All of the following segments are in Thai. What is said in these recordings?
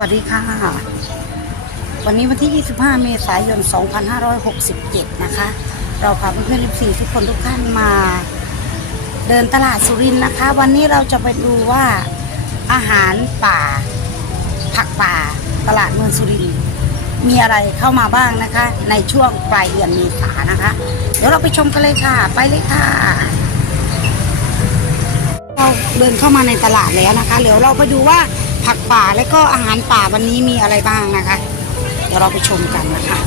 สวัสดีค่ะ วันนี้วันที่ 25 เมษายน 2567 นะคะ เราพาเพื่อนๆ14ทุกคนทุกท่านมา เดินตลาดสุรินทร์นะคะ วันนี้เราจะไปดูว่าอาหารป่า ผักป่า ตลาดเมืองสุรินทร์มีอะไรเข้ามาบ้างนะคะ ในช่วงปลายเดือนเมษายนะคะ เดี๋ยวเราไปชมกันเลยค่ะ ไปเลยค่ะ เราเดินเข้ามาในตลาดแล้วนะคะ เดี๋ยวเราไปดูว่า ผักป่าและก็อาหารป่าวันนี้มีอะไรบ้างนะคะ เดี๋ยวเราไปชมกันนะคะ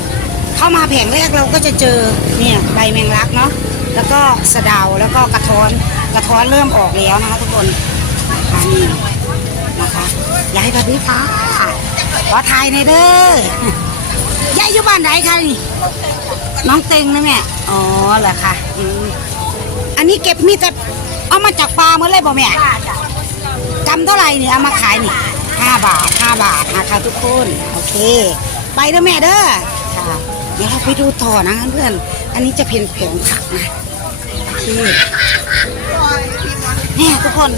เข้ามาแผงแรกเราก็จะเจอเนี่ยใบแมงลักเนาะแล้วก็สะเดาแล้วก็กระท้อนกระท้อนเริ่มออกแล้วนะคะทุกคนอันนี้นะคะยายสวัสดีค่ะขอถ่ายในเด้อยายอยู่บ้านไหนคะนี่น้องเต็งนะแม่อ๋อเหรอคะอันนี้เก็บมีแต่เอามาจากฟาร์มเมื่อไรบ่แม่ กำเท่าไหร่เนี่ยเอามาขายนี่ห้าบาทห้าบาทนะคะทุกคนโอเค ไปเด้อแม่เด้อค่ะเดี๋ยวเราไปดูต่อนะเพื่อนอันนี้จะเป็นแผงผักนะโอเคนี่ทุกคน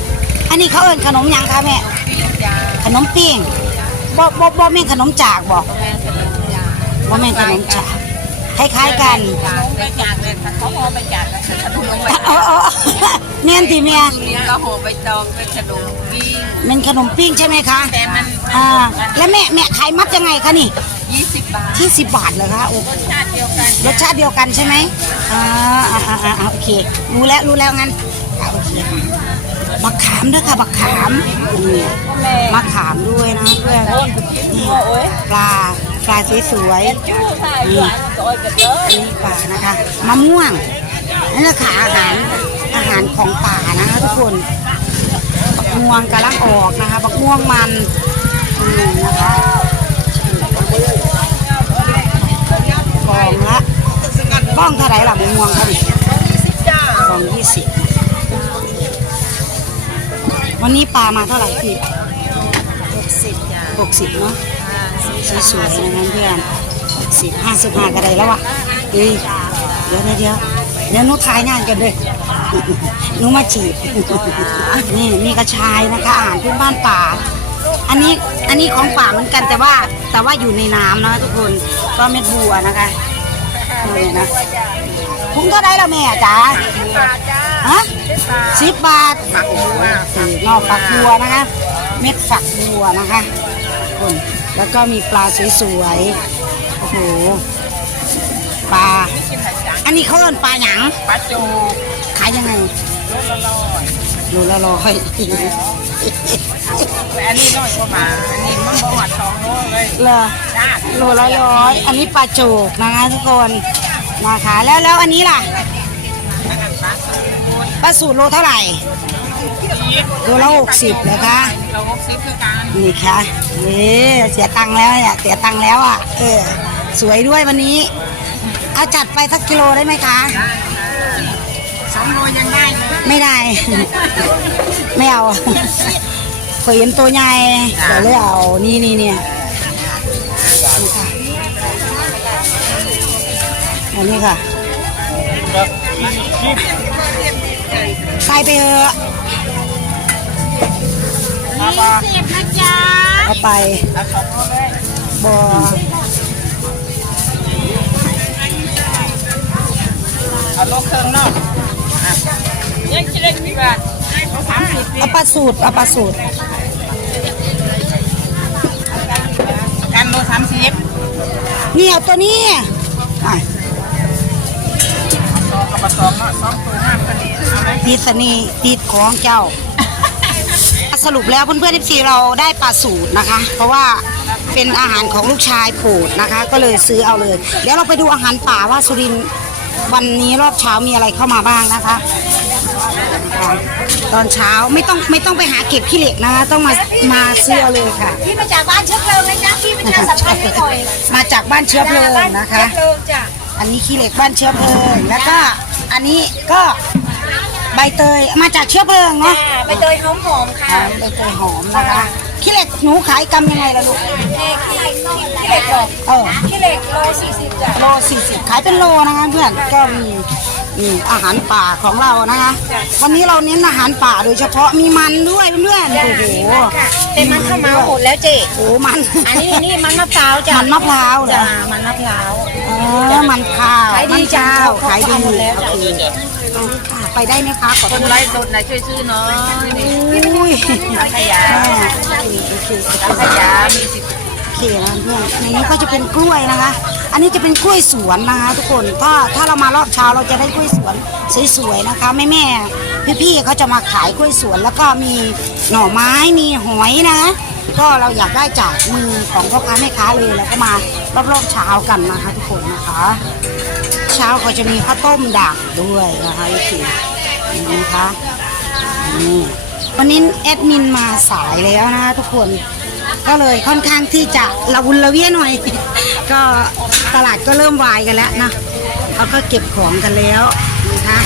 อันนี้เขาเอิ้นขนมยังคะแม่ขนมปิ้งบ่บ่บ่แม่นขนมจากบ่บ่แม่นขนมจาก คล้ายๆกันไปจากเลยค่ะเขาห่อไปจากเลยค่ะขนมไปเออเออแม่นติแม่นี่ก็ห่อไปตองเป็นขนมปิ้งเป็นขนมปิ้งใช่ไหมคะแต่มันอ่าแล้วแม่แม่ขายมัดยังไงคะนี่ยี่สิบบาทที่สิบบาทเลยคะโอ้รสชาติเดียวกันรสชาติเดียวกันใช่ไหมอ่าอ่าอ่าอ่าอ่าโอเครู้แล้วรู้แล้วงั้นอะโอเคค่ะมะขามด้วยค่ะมะขามนี่มะขามด้วยนะเพื่อนนี่ปลา ปลาสวยๆจู้ค่ะหวานซอยกันเลยนี่ป่านะคะมะม่วงนั่นแหละค่ะอาหารอาหารของป่านะคะทุกคนบักม่วงกำลังออกนะคะบักม่วงมันอืมนะคะกล่องละบ้องเท่าไหร่ล่ะบักม่วงครับจ้ากล่องยี่สิบวันนี้ปลามาเท่าไหร่พี่หกสิบจ้าหกสิบเนาะ สวยๆนะเพื่อนสิบห้าสิบห้าก็ได้แล้ววะเอ้ยเดี๋ยวเดี๋ยวเดี๋ยวเดี๋ยวหนุถ่ายงานกันเลยหนุมาจีบนี่มีกระชายนะคะอาหารพื้นบ้านป่า อันนี้อันนี้ของป่าเหมือนกันแต่ว่าแต่ว่าอยู่ในน้ำนะทุกคนก็เม็ดบัวนะคะเลยนะถุงเท่าไดแล้วแม่จ๋าบาทจ้าฮะสิบบาทปักบัวนอกฝักบัวนะคะ เม็ดฝักบัวนะคะคน แล้วก็มีปลาสวยๆ โอ้โห ปลา อันนี้เขาเอิ้นปลาหยัง ปลาจูขายยังไงโลละร้อยอันนี้น้อยกว่ามา อันนี้มันบ่หอดสองโลเลยเหรอจ้าโลละร้อย อันนี้ปลาโจกนะคะทุกคนนะคะแล้วแล้วอันนี้ล่ะปลาสูตรโลเท่าไหร่โลละหกสิบเลยคะเราหกสิบคือกัน นี่ค่ะนี่เสียตังค์แล้วเนี่ยเสียตังค์แล้วอะเออสวยด้วยวันนี้ เอาจัดไปสักกิโลได้ไหมคะสองโลยังได้เลยไม่ได้ ไม่เอาเคยเห็นตัวใหญ่เดี๋ยวเลยเอานี่นี่เนี่ยนี่ค่ะอันนี้ค่ะใส่ไปเถอะยี่สิบนะจ๊ะ เอาไปเอาสองโลเลยบอเอาโลเครื่องเนาะอะยังจะเล่นกี่บาทเอาสามสิบเอาปลาสูตรเอาปลาสูตรกันโลสามสิบนี่เอาตัวนี้อะสองกับปลาสองเนาะสองตัวห้ามกันดีเอาไหมติดสนีติดของเจ้า สรุปแล้วเพื่อนๆทีเราได้ปลาสูตรนะคะ เพราะว่าเป็นอาหารของลูกชายโปรดนะคะ ก็เลยซื้อเอาเลย เดี๋ยวเราไปดูอาหารป่าว่าสุรินทร์วันนี้รอบเช้ามีอะไรเข้ามาบ้างนะคะค่ะตอนเช้าไม่ต้องไม่ต้องไปหาเก็บขี้เหล็กนะคะ ต้องมามาซื้อเอาเลยค่ะ พี่มาจากบ้านเชื้อเพลิงเลยนะพี่ประชาสัมพันธ์ให้หน่อยมาจากบ้านเชื้อเพลิงนะคะ เชื้อเพลิงจ้ะอันนี้ขี้เหล็กบ้านเชื้อเพลิงแล้วก็อันนี้ก็ใบเตยมาจากเชื้อเพลิงเนาะอ่า ใบเตยหอมหอมๆค่ะอ่าใบเตยหอมนะคะขี้เหล็กหนูขายกำยังไงล่ะลูกเอกขี้เหล็กขี้เหล็กหรอกเออขี้เหล็กโลสี่สิบจ้ะโลสี่สิบขายเป็นโลนะคะเพื่อนก็มีนี่อาหารป่าของเรานะคะ วันนี้เราเน้นอาหารป่าโดยเฉพาะมีมันด้วยเพื่อนๆโอ้โหแต่มันข้าวเมาหมดแล้วเจ๊โอ้มัน อันนี้นี่มันมะพร้าวจ้ะมันมะพร้าวเหรจ้ะอมันมะพร้าว อ๋อ มันข้าวขายดีมันจังข้าวเขาขายดีเขาเอาหมดแล้วโอเคค่ะไปได้ไหมคะขอคโทนษไลฟ์สดไหนช่วยซื้อหน้อยนี่อุ้ยสังขยาโอเคสังขยามีสิบโอเคนะเพื่อนในนี้ก็จะเป็นกล้วยนะคะ อันนี้จะเป็นกล้วยสวนนะคะ ทุกคนถ้าถ้าเรามารอบเช้าเราจะได้กล้วยสวนสวยๆนะคะแม่แม่ๆพี่ๆเขาจะมาขายกล้วยสวนแล้วก็มีหน่อไม้มีหอยนะ ก็เราอยากได้จากมือของพ่อค้าแม่ค้าเลยแล้วก็มารอบๆเช้ากันนะคะ ทุกคนนะคะ เช้าเขาจะมีข้าวต้มดักด้วยนะคะโอเคนี่นะคะนี่วันนี้แอดมินมาสายแล้วนะคะทุกคนก็เลยค่อนข้างที่จะระวุนระเวียนหน่อย ก็ตลาดก็เริ่มวายกันแล้วนะเขาก็เก็บของกันแล้วนะคะ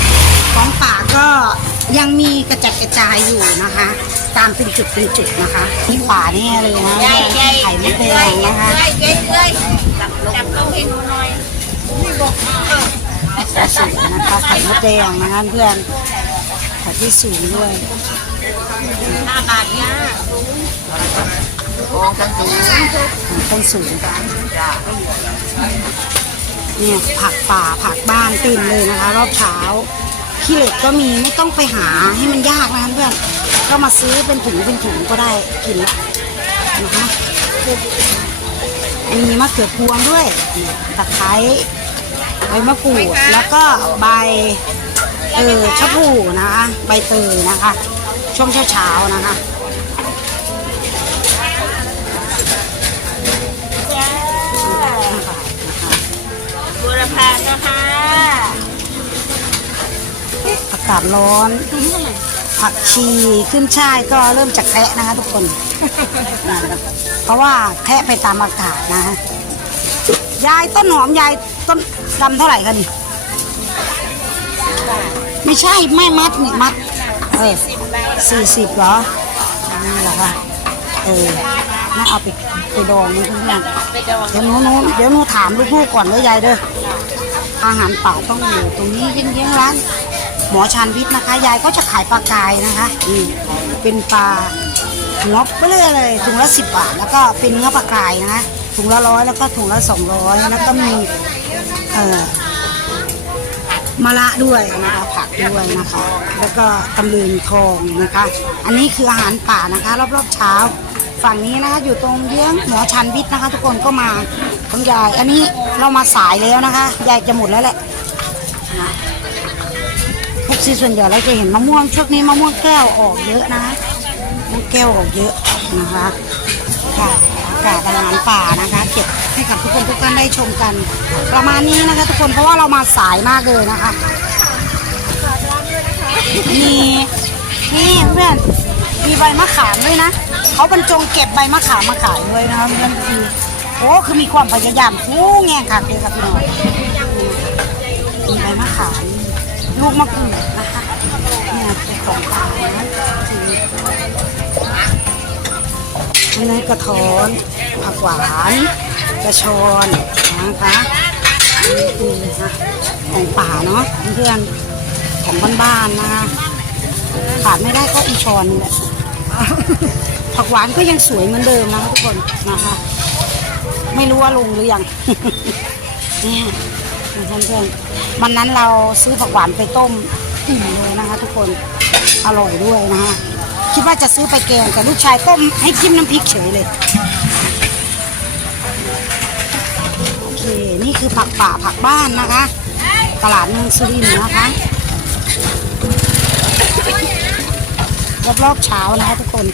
ของป่าก็ยังมีกระจัดกระจายอยู่นะคะ ตามเป็นจุดเป็นจุดนะคะ ที่ป่านี่เลยนะไข่มดแดงนะคะเย้เย้จับจับลงให้ดูหน่อยสูงนะคะไข่มดแดงนะคะเพื่อนไข่ที่สูงด้วยห้าบาทเนี่ยของทั้งสูงต้นสูงเนี่ยผักป่าผักบ้านตื่นเลยนะคะ รอบเช้า ขี้เหล็กก็มีไม่ต้องไปหาให้มันยากนะคะเพื่อนก็มาซื้อเป็นถุงเป็นถุงก็ได้กินละนะคะมีมะเขือพวงด้วยตะไคร้ใบมะกรูดแล้วก็ใบเออชะพูนะคะ ใบเตยนะคะ ช่วงเช้าๆนะคะ กาศร้อน ผักชีขึ้นช่ายก็เริ่มจากแคะนะคะทุกคนนะครับเพราะว่าแคะไปตามอากาศนะฮะยายต้นหอมยายต้นดำเท่าไหร่คะนี่ไม่ใช่ไม่มัดนี่มัดเออสี่สิบเหรอนี่เหรอคะเออน่าเอาไปไปดองนี่เพื่อนๆไปดองเดี๋ยวหนูหนูเดี๋ยวหนูถามลูกๆก่อนเลยยายเด้ออาหารเป่าต้องอยู่ตรงนี้เยื้องๆร้าน หมอชานวิทย์นะคะ ยายก็จะขายปลากายนะคะนี่เป็นปลาหัวเปลือยเลย ถุงละสิบบาท แล้วก็เป็นเนื้อปลากายนะคะถุงละร้อยแล้วก็ถุงละสองร้อยแล้วก็มีเอ่อมะระด้วยนะคะผักด้วยนะคะ แล้วก็ตำลึงทองนะคะ อันนี้คืออาหารป่านะคะ รอบๆเช้า ฝั่งนี้นะคะอยู่ตรงเยื้องหมอชันวิทย์นะคะ ทุกคนก็มาของยาย อันนี้เรามาสายแล้วนะคะยายจะหมดแล้วแหละ ซีส่วนใหญ่เราจะเห็นมะม่วงช่วงนี้มะม่วงแก้วออกเยอะนะมะม่วงแก้วออกเยอะนะคะค่ะอากาศอาหารป่านะคะเก็บให้กับทุกคนทุกท่านได้ชมกัน ประมาณนี้นะคะ ทุกคนเพราะว่าเรามาสายมากเลยนะคะมีนี่เพื่อนมีใบมะขามด้วยนะเขาบรรจงเก็บใบมะขามมาขายด้วยนะเพื่อนคือโอ้คือมีความพยายามฟู้แง่ค่ะเลยครับพี่น้องมีใบมะขาม ลูกมะกรูดนะคะเนี่ยเป็นของป่านะคือเนยกระท้อนผักหวานกระชอนนะคะนี่คือนะของป่าเนาะเพื่อนของบ้านๆนะคะขาดไม่ได้ก็อีชอนนี่แหละผักหวานก็ยังสวยเหมือนเดิมนะคะทุกคนนะคะ ไม่รู้ว่าลงหรือยังเนี่ย เพื่อนๆวันนั้นเราซื้อผักหวานไปต้มอิ่มเลยนะคะ ทุกคนอร่อยด้วยนะคะคิดว่าจะซื้อไปแกงแต่ลูกชายต้มให้จิ้มน้ำพริกเฉยเลยโอเคนี่คือผักป่าผักบ้านนะคะ ตลาดเมืองสุรินทร์นะคะรอบๆเช้านะคะทุกคน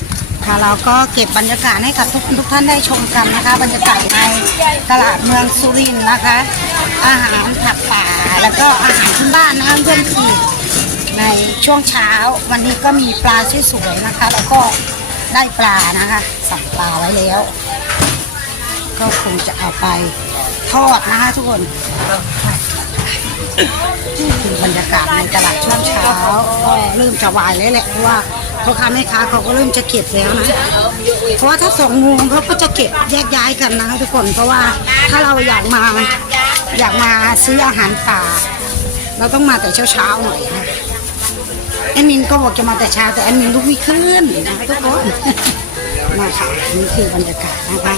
ค่ะเราก็เก็บบรรยากาศให้กับทุกทุกท่านได้ชมกันนะคะ บรรยากาศในตลาดเมืองสุรินทร์นะคะ อาหารผักป่าแล้วก็อาหารพื้นบ้านนะคะเพื่อนทีในช่วงเช้าวันนี้ก็มีปลาสวยๆนะคะ แล้วก็ได้ปลานะคะ สั่งปลาไว้แล้ว ก็คงจะเอาไปทอดนะคะทุกคนคือบรรยากาศในตลาดช่วงเช้าก็เริ่มจะวายแล้วแหละเพราะว่าพ่อค้าแม่ค้าเขาก็เริ่มจะเก็บแล้วนะเพราะว่าถ้าสองโมงเขาก็จะเก็บแยกย้ายกันนะคะทุกคนเพราะว่าถ้าเราอยากมา อยากมาซื้ออาหารป่า เราต้องมาแต่เช้าๆหน่อยนะแอดมินก็บอกจะมาแต่เช้าแต่แอดมินลุกไม่ขึ้นนะคะทุกคนมาค่ะนี่คือบรรยากาศนะคะ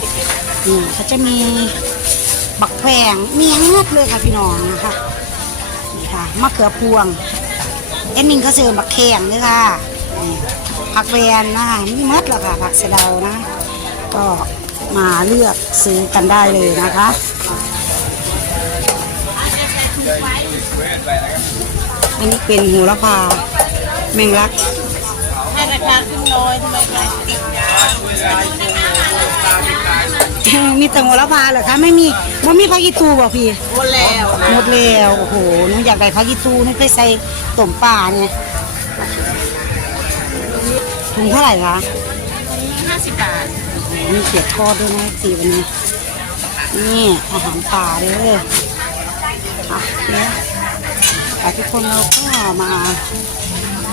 นี่เขาจะมีบักแพงเมียงมากเลยค่ะพี่น้องนะคะนี่ค่ะมะเขือพวงแอดมินเขาเสิร์ฟบักแข็งเลยค่ะนี่ผักแวนนะคะมีมัดแล้วค่ะผักเสดานะ ก็มาเลือกซื้อกันได้เลยนะคะ อันนี้เป็นหูละพาแมงลักให้ราคาขึ้นน้อยทำไมคะมีแต่หัวละพาเหรอคะไม่มีว่ามีผักอีตูบ่พี่หมดแล้วหมดแล้วโอ้โหหนูอยากได้ผักอีตูหนูไปใส่ต้มปลาเนี่ยถุงเท่าไหร่คะห้าสิบบาทมีเขียดทอดด้วยนะสีวันนี้นี่อาหารป่าเลย่ะเนี่ยแต่ทุกคนเราก็มา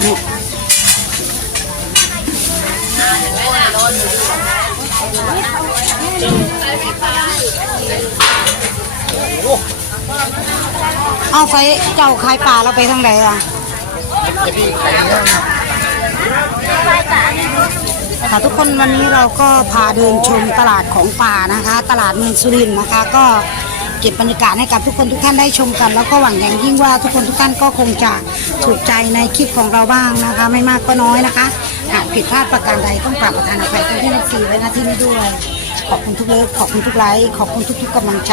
เนี่ยเอาไฟเจ้าขายป่าเราไปทางไหนอะค่ะทุกคนวันนี้เราก็พาเดินชมตลาดของป่านะคะ ตลาดเมืองสุรินทร์นะคะ ก็ เก็บบรรยากาศให้กับทุกคนทุกท่านได้ชมกัน แล้วก็หวังอย่างยิ่งว่าทุกคนทุกท่านก็คงจะถูกใจในคลิปของเราบ้างนะคะ ไม่มากก็น้อยนะคะหากผิดพลาดประการใดต้องกราบประธานอภัยกันที่นักสีไว้นะที่นี้ด้วย ขอบคุณทุกเลิฟขอบคุณทุกไลค์ขอบคุณทุกๆกำลังใจ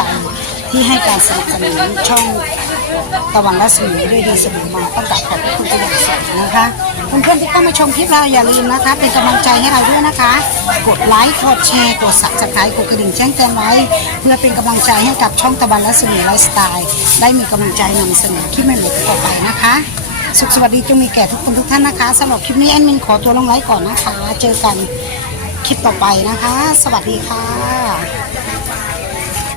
ที่ให้การสนับสนุนช่อง ตะวันรัศมีด้วยดีเสมอมาต้องกราบขอบพระคุณเป็นอย่างสูงนะคะเพื่อนๆที่เข้ามาชมคลิปเราอย่าลืมนะคะ เป็นกำลังใจให้เราด้วยนะคะ กดไลค์กดแชร์กดสับสไครต์กดกระดิ่งแจ้งเตือนไว้ เพื่อเป็นกำลังใจให้กับช่องตะวันรัศมีไลฟ์สไตล์ ได้มีกำลังใจนำเสนอคลิปใหม่ๆต่อไปนะคะ สุขสวัสดีจงมีแก่ทุกคนทุกท่านนะคะสำหรับคลิปนี้แอดมินขอตัวลงไลค์ก่อนนะคะ เจอกันคลิปต่อไปนะคะ สวัสดีค่ะ